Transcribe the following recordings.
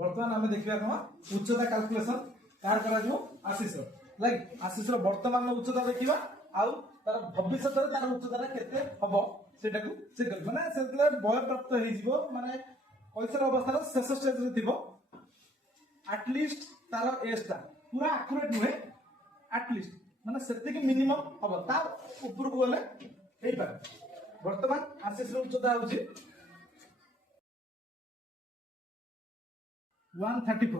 वर्तमान आम देखा कौन उच्चता कैलकुलेशन कार करा आशीष लाइक आशीष वर्तमान उच्चता देखा आउ तार भविष्य तार उच्चता केते हम से माने से बय प्राप्त हो माने कैसर अवस्था शेष स्टेज रे थिबो एटलिस्ट तार एज ता पूरा एक्यूरेट नुहे एटलिस्ट माने सेति के मिनिमम हम तार ऊपर को गले हेई पारे वर्तमान आशीष उच्चता होची 134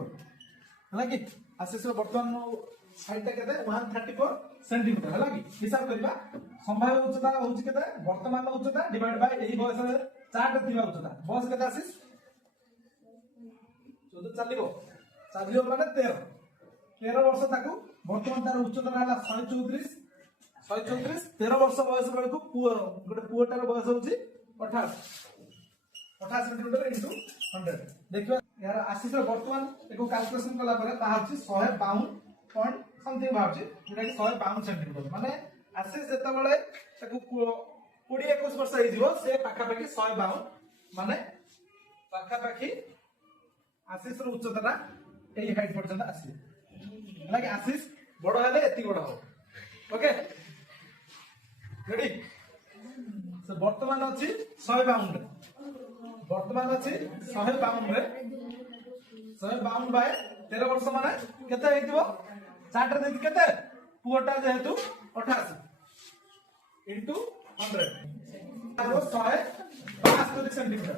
है कि आशीष वर्तमान हाइट केते 134 सेंटीमीटर है कि हिसाब करबा संभाव्य उच्चता होची केते वर्तमान उच्चता डिवाइड बाय एही बयस रे चार्ट थिबा उच्चता बयस केते आशीष 14 चालिबो माने 13 वर्ष ताकू वर्तमान तार उच्चता हला 134 13 वर्ष बयस बेलकू गोटे पुओटार बयस होची 28 सेंटीमीटर इनटू 100 देखियो यार आशीष वर्तमान एको कैलकुलेशन कला परे ता होची 152 पॉइंट समथिंग बाहर जोटा कि 152 सेंटीमीटर माने आशीष जते बळे एको 20 21 वर्ष हे जीवो से पाखा पाखी 152 माने पाखा पाखी आशीष रो उच्चता एई हाइट पर्यंत आसी लाइक आशीष बड़ हेले एति बड़ हो ओके रेडी से वर्तमान अछि 152 वर्तमान अछि 152 रे 152 बाय 13 वर्ष माने केते हेतिबो चार्ट रे केते पुओटा जेहेतु 88 इनटू 100 आरो 172 सेंटीमीटर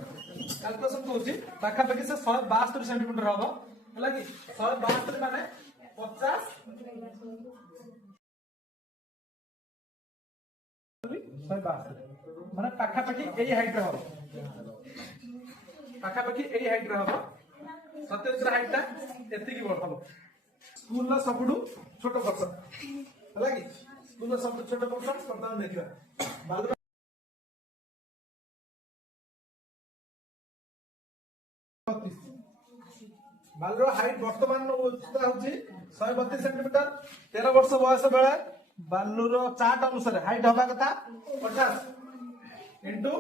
कैलकुलेशन कोची पाखा पाखी से 172 सेंटीमीटर हबो हला कि 172 माने 50 172 माने पाखा पाखी एई हाइट रे हबो पाखा पाखी एई हाइट रे हबो सत्यजित हाइट ता एति की बड़ हबो स्कूल ला सबडू छोटो पर्सन हला कि स्कूल ला सबडू छोटो पर्सन वर्तमान देखिबा बालरो हाइट वर्तमान उच्चता होची 132 सेंटीमीटर 13 वर्ष बयस बेले बालुर चार्ट अनुसार हाइट हबा कथा 50 इनटू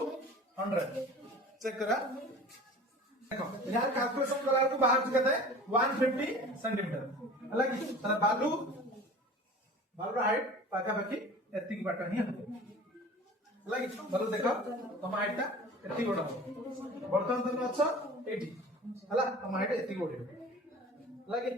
100 चेक करा देखो यार कैलकुलेशन करा को बाहर केते 150 सेंटीमीटर हला कि तार बालुर हाइट पाका पाकी एति की बाटा ही हबो हला कि बालु देखो तम हाइट ता एति गोडा वर्तमान तुम अच्छा 80 हला तम हाइट एति गोडे हला कि